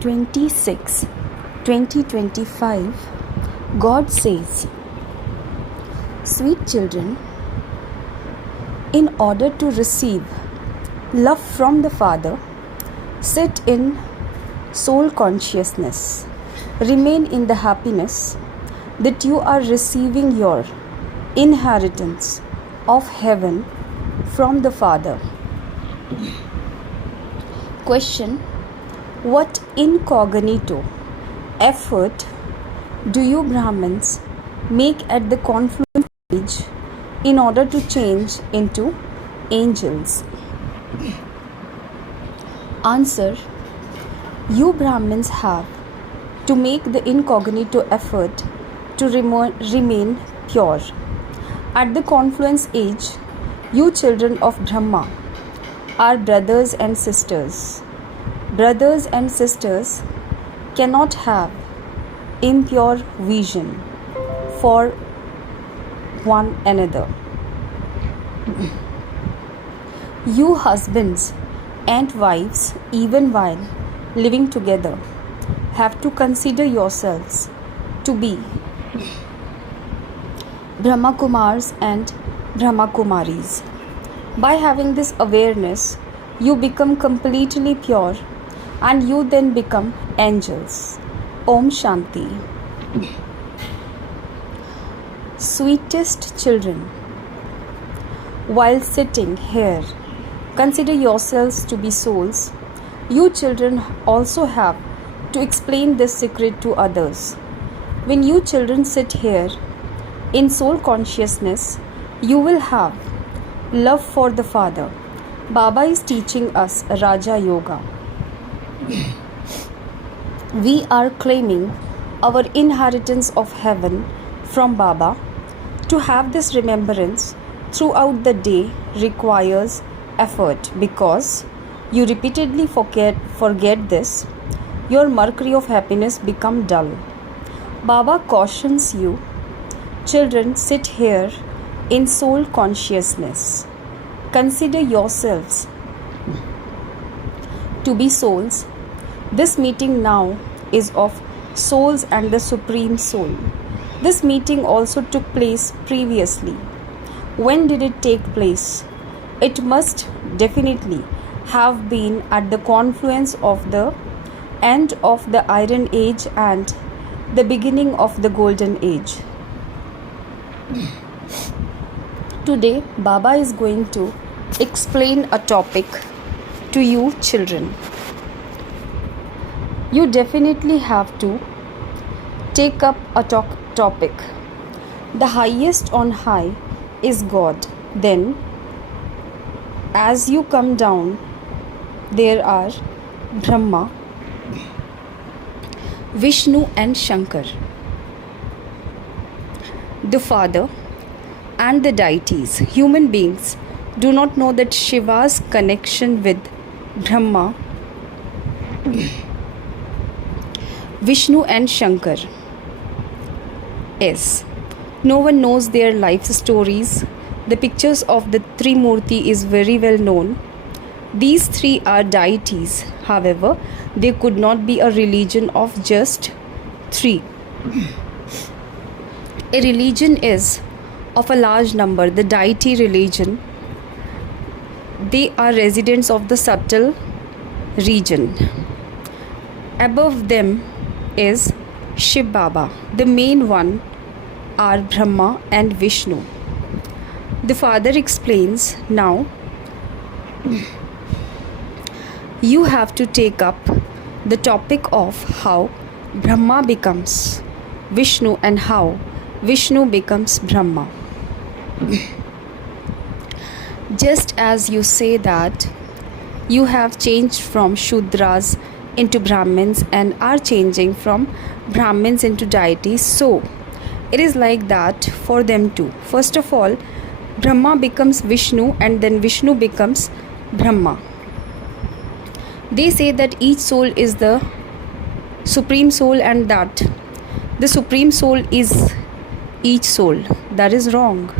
26, 2025, God says, "Sweet children, in order to receive love from the Father, sit in soul consciousness. Remain in the happiness that you are receiving your inheritance of heaven from the Father." Question: what incognito effort do you Brahmins make at the confluence stage in order to change into angels? Answer: you Brahmins have to make the incognito effort to remain pure. At the confluence age, you children of Brahma are brothers and sisters. Brothers and sisters cannot have impure vision for one another. You husbands and wives, even while living together, have to consider yourselves to be BrahmaKumars and BrahmaKumaris. By having this awareness, you become completely pure and you then become angels. Om Shanti. Sweetest children, while sitting here, consider yourselves to be souls. You children also have to explain this secret to others. When you children sit here in soul consciousness, you will have love for the Father. Baba is teaching us Raja Yoga. We are claiming our inheritance of heaven from Baba. To have this remembrance throughout the day requires effort, because you repeatedly forget this, your mercury of happiness become dull. Baba cautions you, children, sit here in soul consciousness. Consider yourselves to be souls. This meeting now is of souls and the Supreme Soul. This meeting also took place previously. When did it take place? It must definitely have been at the confluence of the end of the Iron Age and the beginning of the Golden Age. Today, Baba is going to explain a topic to you children. You definitely have to take up a topic. The highest on high is God. Then, as you come down, there are Brahma, Vishnu and Shankar, the Father and the deities. Human beings do not know that Shiva's connection with Brahma, Vishnu and Shankar is. No one knows their life stories. The pictures of the Trimurti is very well known. These three are deities. However, they could not be a religion of just three. A religion is of a large number. The deity religion, they are residents of the subtle region. Above them is Shiv Baba. The main one are Brahma and Vishnu. The Father explains, now you have to take up the topic of how Brahma becomes Vishnu and how Vishnu becomes Brahma. Just as you say that you have changed from Shudras into Brahmins and are changing from Brahmins into deities, so it is like that for them too. First of all, Brahma becomes Vishnu and then Vishnu becomes Brahma. They say that each soul is the Supreme Soul and that the Supreme Soul is each soul. That is wrong.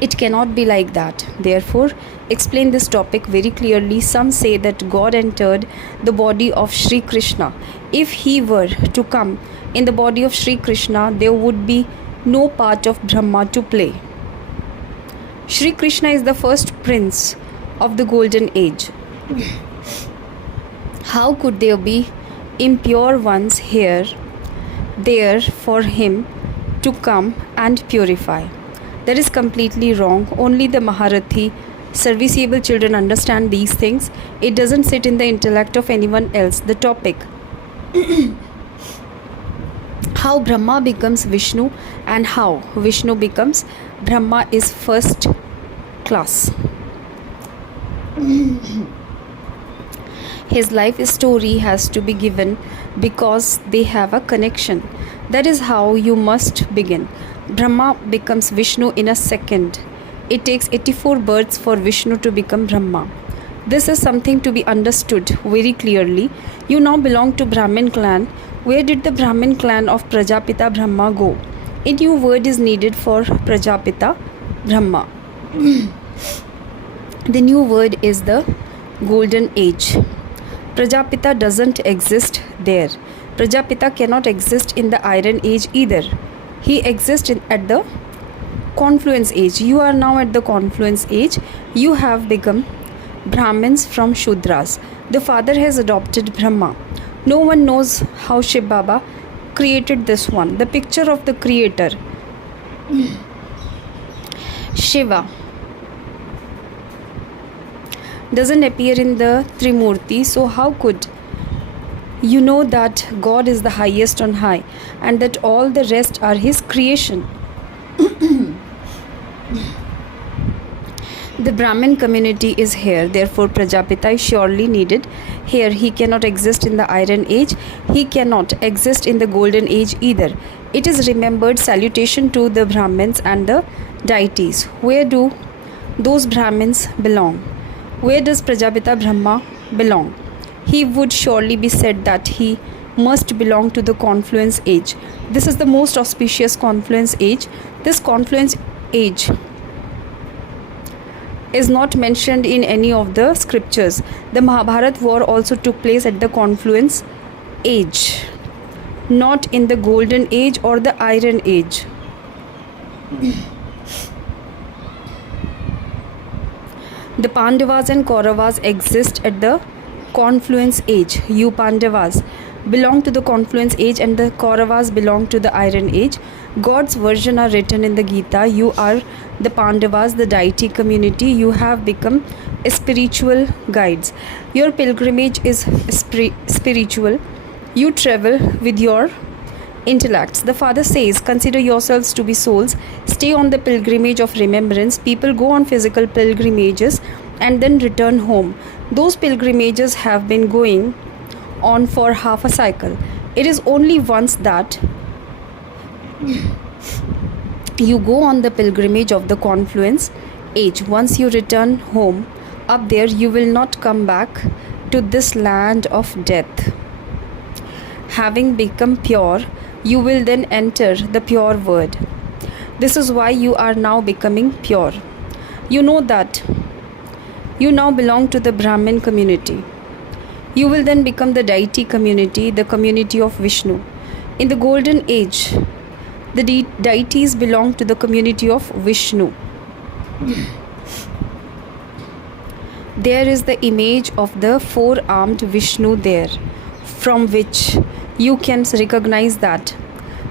It cannot be like that. Therefore, explain this topic very clearly. Some say that God entered the body of Sri Krishna. If he were to come in the body of Sri Krishna, there would be no part of Brahma to play. Sri Krishna is the first prince of the golden age. How could there be impure ones here, there for him to come and purify? That is completely wrong. Only the Maharathi, serviceable children understand these things. It doesn't sit in the intellect of anyone else. The topic how Brahma becomes Vishnu and how Vishnu becomes Brahma is first class. His life story has to be given because they have a connection. That is how you must begin. Brahma becomes Vishnu in a second. It takes 84 births for Vishnu to become Brahma. This is something to be understood very clearly. You now belong to Brahmin clan. Where did the Brahmin clan of Prajapita Brahma go? A new word is needed for Prajapita Brahma. The new word is the golden age. Prajapita doesn't exist there. Prajapita cannot exist in the iron age either. He exists at the confluence age. You are now at the confluence age. You have become Brahmins from Shudras. The father has adopted Brahma. No one knows how Shiv Baba created this one. The picture of the creator, Shiva, doesn't appear in the Trimurti. So how could you know that God is the highest on high and that all the rest are his creation? The Brahmin community is here, therefore Prajapita is surely needed here. He cannot exist in the iron age. He cannot exist in the golden age either. It is remembered salutation to the Brahmins and the deities. Where do those Brahmins belong? Where does Prajapita Brahma belong? He would surely be said that he must belong to the confluence age. This is the most auspicious confluence age. This confluence age is not mentioned in any of the scriptures. The Mahabharat war also took place at the confluence age, not in the golden age or the iron age. The Pandavas and Kauravas exist at the confluence age. You Pandavas belong to the confluence age and the Kauravas belong to the iron age. God's version are written in the Gita. You are the Pandavas, the deity community. You have become spiritual guides. Your pilgrimage is spiritual. You travel with your intellects. The father says, consider yourselves to be souls. Stay on the pilgrimage of remembrance. People go on physical pilgrimages and then return home. Those pilgrimages have been going on for half a cycle. It is only once that you go on the pilgrimage of the confluence age. Once you return home, up there you will not come back to this land of death. Having become pure, you will then enter the pure word. This is why you are now becoming pure. You know that you now belong to the Brahmin community. You will then become the deity community, the community of Vishnu. In the golden age, the deities belong to the community of Vishnu. There is the image of the four-armed Vishnu there, from which you can recognize that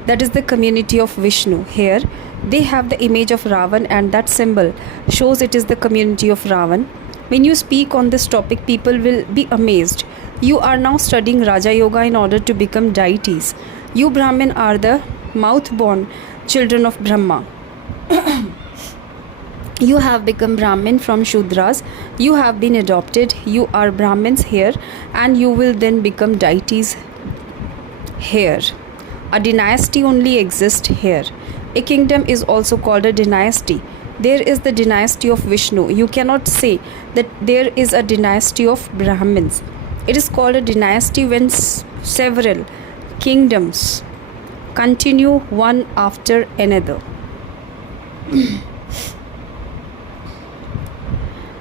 is the community of Vishnu. Here they have the image of Ravan, and that symbol shows it is the community of Ravan. When you speak on this topic, people will be amazed. You are now studying Raja Yoga in order to become deities. You Brahmin are the mouth-born children of Brahma. You have become Brahmin from Shudras. You have been adopted. You are Brahmins here, and you will then become deities here. A dynasty only exists here. A kingdom is also called a dynasty. There is the dynasty of Vishnu. You cannot say that there is a dynasty of Brahmins. It is called a dynasty when several kingdoms continue one after another.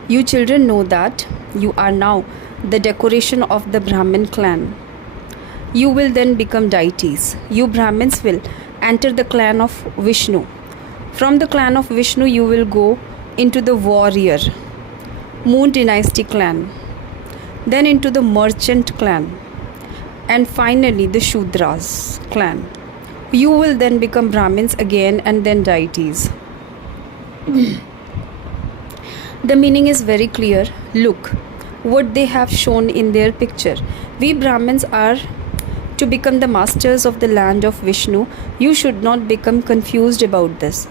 You children know that you are now the decoration of the Brahmin clan. You will then become deities. You Brahmins will enter the clan of Vishnu. From the clan of Vishnu, you will go into the warrior, Moon Dynasty clan, then into the merchant clan, and finally the Shudras clan. You will then become Brahmins again and then deities. The meaning is very clear. Look what they have shown in their picture. We Brahmins are to become the masters of the land of Vishnu. You should not become confused about this.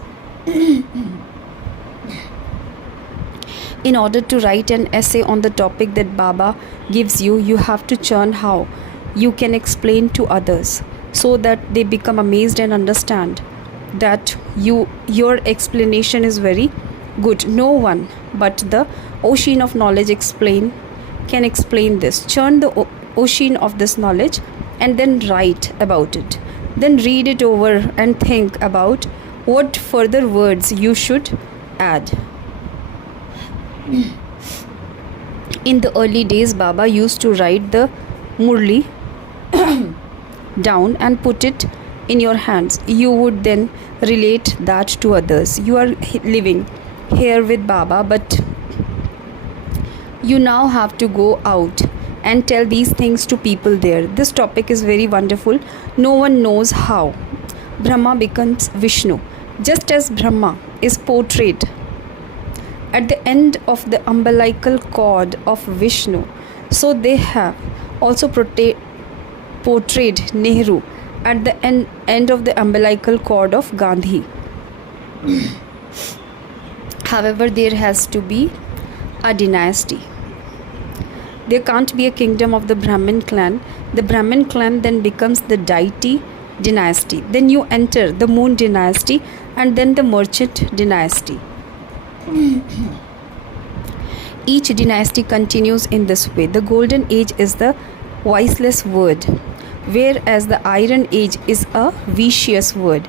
In order to write an essay on the topic that Baba gives you, you have to learn how you can explain to others so that they become amazed and understand that your explanation is very good. No one but the ocean of knowledge can explain this. Churn the ocean of this knowledge and then write about it. Then read it over and think about what further words you should add. In the early days, Baba used to write the Murli down and put it in your hands. You would then relate that to others. You are living here with Baba, but you now have to go out and tell these things to people there. This topic is very wonderful. No one knows how Brahma becomes Vishnu. Just as Brahma is portrayed at the end of the umbilical cord of Vishnu, so they have also portrayed Nehru at the end of the umbilical cord of Gandhi. However, there has to be a dynasty. There can't be a kingdom of the Brahmin clan. The Brahmin clan then becomes the deity dynasty. Then you enter the Moon dynasty and then the merchant dynasty. Each dynasty continues in this way. The golden age is the voiceless word, whereas the iron age is a vicious word.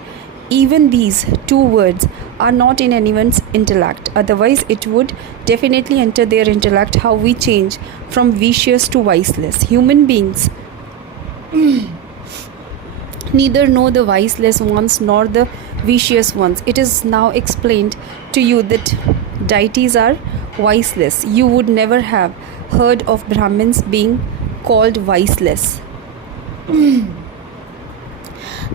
Even these two words are not in anyone's intellect. Otherwise, it would definitely enter their intellect how we change from vicious to viceless. Human beings neither know the viceless ones nor the vicious ones. It is now explained to you that deities are viceless. You would never have heard of Brahmins being called viceless.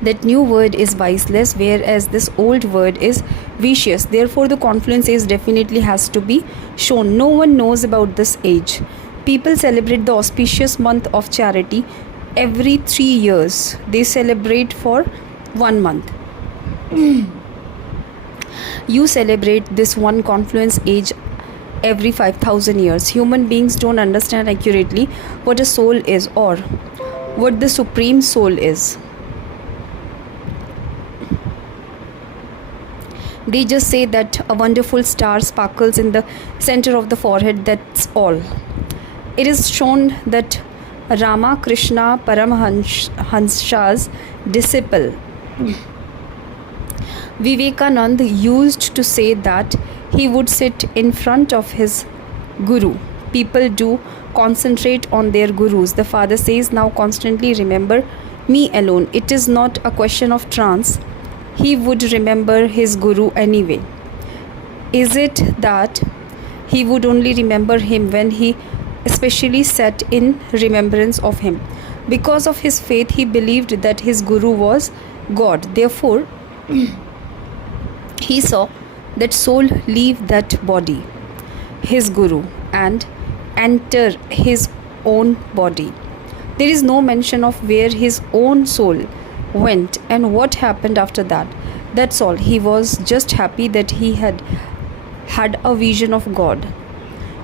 That new word is viceless, whereas this old word is vicious. Therefore, the confluence age definitely has to be shown. No one knows about this age. People celebrate the auspicious month of charity every 3 years. They celebrate for 1 month. You celebrate this one confluence age every 5,000 years. Human beings don't understand accurately what a soul is or what the supreme soul is. They just say that a wonderful star sparkles in the center of the forehead, that's all. It is shown that Ramakrishna Paramahansa's disciple Vivekananda used to say that he would sit in front of his guru. People do concentrate on their gurus. The father says, now constantly remember me alone. It is not a question of trance. He would remember his guru anyway. Is it that he would only remember him when he especially sat in remembrance of him? Because of his faith, he believed that his guru was God. Therefore, he saw that soul leave that body, his guru, and enter his own body. There is no mention of where his own soul went and what happened after that. That's all. He was just happy that he had a vision of God.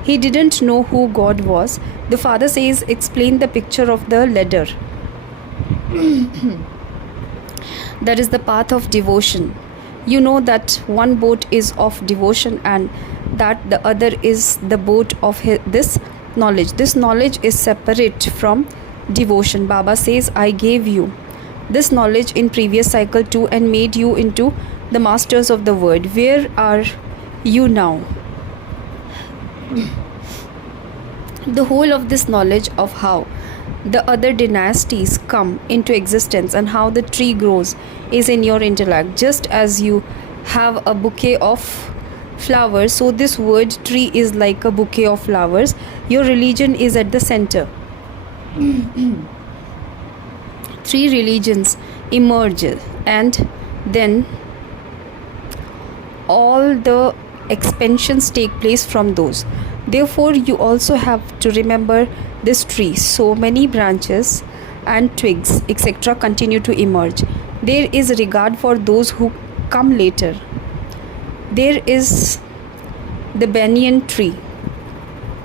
He didn't know who God was. The father says, explain the picture of the ladder. That is the path of devotion. You know that one boat is of devotion and that the other is the boat of this knowledge. This knowledge is separate from devotion. Baba says, I gave you this knowledge in previous cycle too and made you into the masters of the word. Where are you now? The whole of this knowledge of how the other dynasties come into existence and how the tree grows is in your intellect. Just as you have a bouquet of flowers, so this word tree is like a bouquet of flowers. Your religion is at the center. Three religions emerge, and then all the expansions take place from those. Therefore, you also have to remember this tree. So many branches and twigs, etc., continue to emerge. There is regard for those who come later. There is the banyan tree.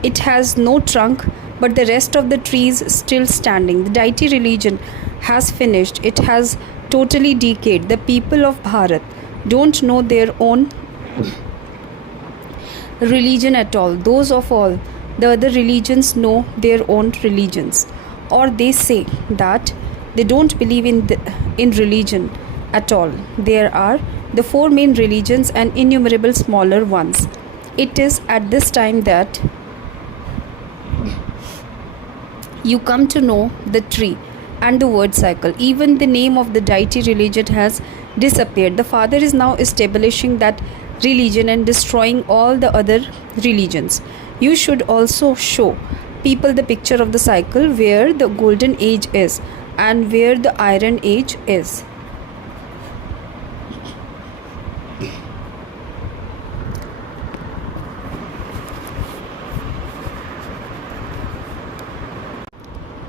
It has no trunk, but the rest of the tree is still standing. The deity religion has finished. It has totally decayed. The people of Bharat don't know their own religion at all. Those of all the other religions know their own religions, or they say that they don't believe in religion at all. There are the four main religions and innumerable smaller ones. It is at this time that you come to know the tree and the word cycle. Even the name of the deity religion has disappeared. The Father is now establishing that religion and destroying all the other religions. You should also show people the picture of the cycle, where the golden age is and where the iron age is.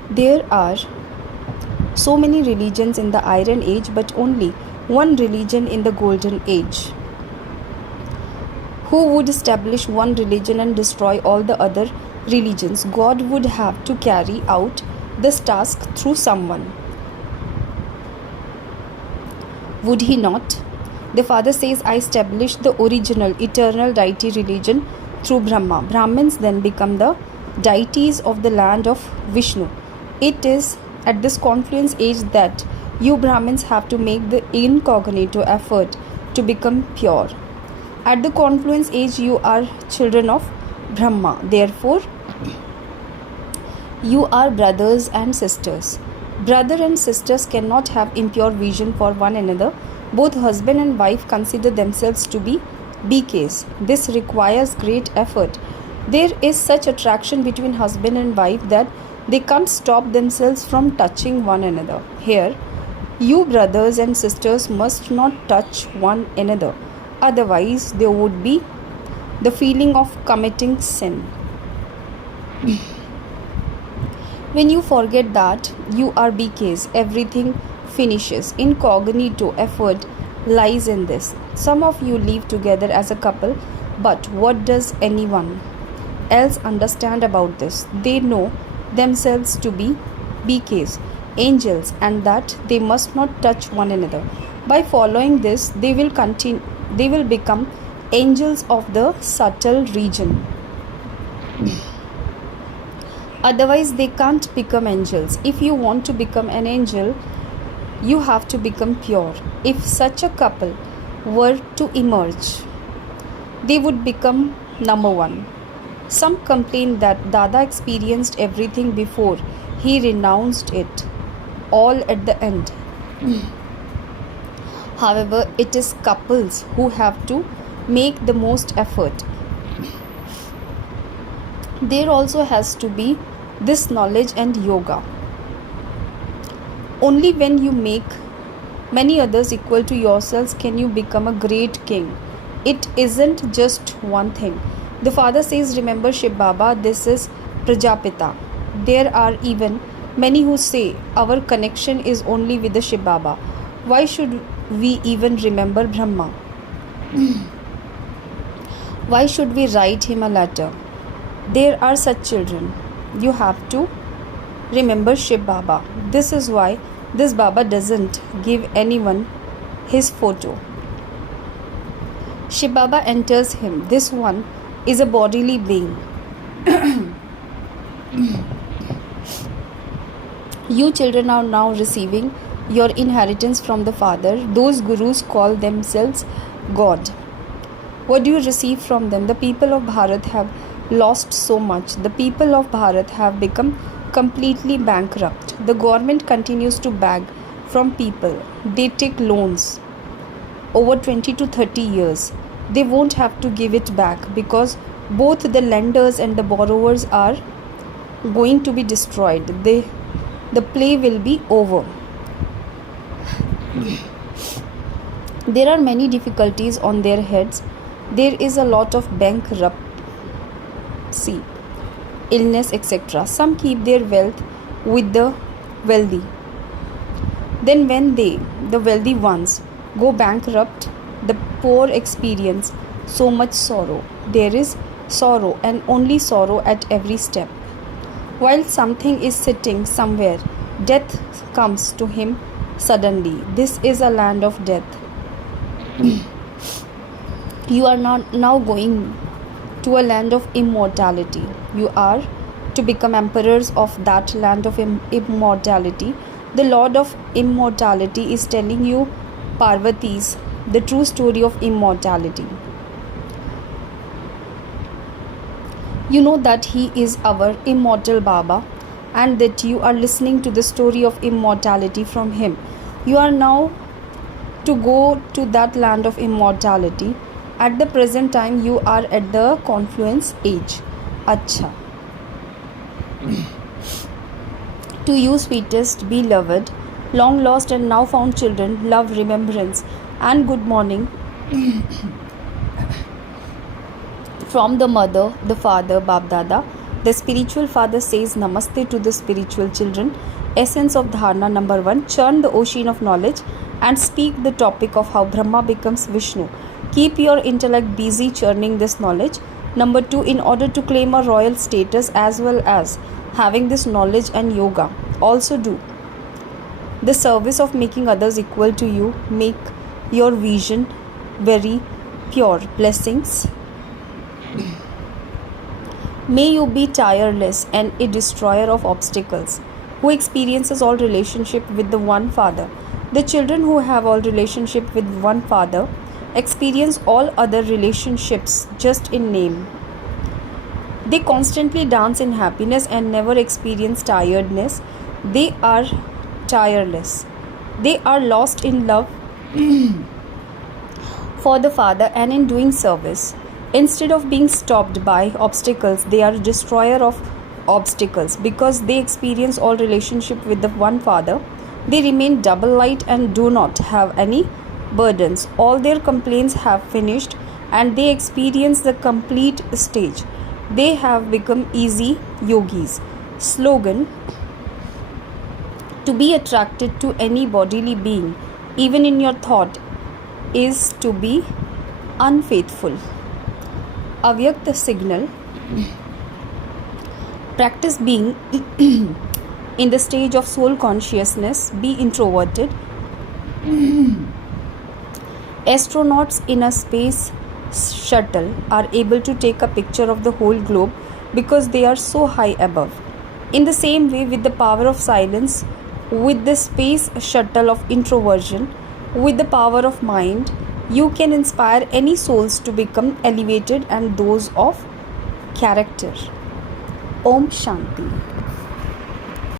There are so many religions in the iron age, but only one religion in the golden age. Who would establish one religion and destroy all the other religions? God would have to carry out this task through someone. Would he not? The Father says, I established the original eternal deity religion through Brahma. Brahmins then become the deities of the land of Vishnu. It is at this confluence age that you Brahmins have to make the incognito effort to become pure. At the confluence age, you are children of Brahma. Therefore, you are brothers and sisters. Brother and sisters cannot have impure vision for one another. Both husband and wife consider themselves to be BKs. This requires great effort. There is such attraction between husband and wife that they can't stop themselves from touching one another. Here, you brothers and sisters must not touch one another. Otherwise, there would be the feeling of committing sin. When you forget that you are BKs, everything finishes. Incognito effort lies in this. Some of you live together as a couple, but what does anyone else understand about this? They know themselves to be BKs, angels, and that they must not touch one another. By following this, they will become angels of the subtle region. Otherwise, they can't become angels. If you want to become an angel, you have to become pure. If such a couple were to emerge, they would become number one. Some complain that Dada experienced everything before he renounced it all at the end. However, it is couples who have to make the most effort. There also has to be this knowledge and yoga. Only when you make many others equal to yourselves can you become a great king. It isn't just one thing. The Father says, remember Shiv Baba, this is Prajapita. There are even many who say our connection is only with the Shiv Baba. Why should we even remember Brahma? Why should we write him a letter? There are such children. You have to remember Shiv Baba. This is why this Baba doesn't give anyone his photo. Shiv Baba enters him. This one is a bodily being. You children are now receiving your inheritance from the Father. Those gurus call themselves God. What do you receive from them? The people of Bharat have lost so much. The people of Bharat have become completely bankrupt. The government continues to beg from people. They take loans over 20 to 30 years. They won't have to give it back because both the lenders and the borrowers are going to be destroyed. The play will be over. There are many difficulties on their heads. There is a lot of bankruptcy, illness, etc. Some keep their wealth with the wealthy. Then when the wealthy ones, go bankrupt, the poor experience so much sorrow. There is sorrow and only sorrow at every step. While something is sitting somewhere, death comes to him suddenly. This is a land of death. You are not now going to a land of immortality. You are to become emperors of that land of immortality. The Lord of Immortality is telling you, Parvati's, the true story of immortality. You know that he is our immortal Baba and that you are listening to the story of immortality from him. You are now to go to that land of immortality. At the present time, you are at the confluence age. Acha. To you, sweetest, beloved, long lost and now found children, love, remembrance, and good morning from the mother, the father, Bab Dada. The spiritual father says Namaste to the spiritual children. Essence of Dharana number 1. Churn the ocean of knowledge and speak the topic of how Brahma becomes Vishnu. Keep your intellect busy churning this knowledge. Number 2. In order to claim a royal status as well as having this knowledge and yoga, also do the service of making others equal to you. Make your vision very pure. Blessings. May you be tireless and a destroyer of obstacles, who experiences all relationship with the one Father. The children who have all relationship with one Father experience all other relationships just in name. They constantly dance in happiness and never experience tiredness. They are tireless. They are lost in love for the Father and in doing service. Instead of being stopped by obstacles, they are a destroyer of obstacles because they experience all relationship with the one Father. They remain double light and do not have any burdens. All their complaints have finished and they experience the complete stage. They have become easy yogis. Slogan: to be attracted to any bodily being, even in your thought, is to be unfaithful. Avyakta signal: practice being in the stage of soul consciousness. Be introverted. Astronauts in a space shuttle are able to take a picture of the whole globe because they are so high above. In the same way, with the power of silence, with the space shuttle of introversion, with the power of mind, you can inspire any souls to become elevated and those of character. Om Shanti.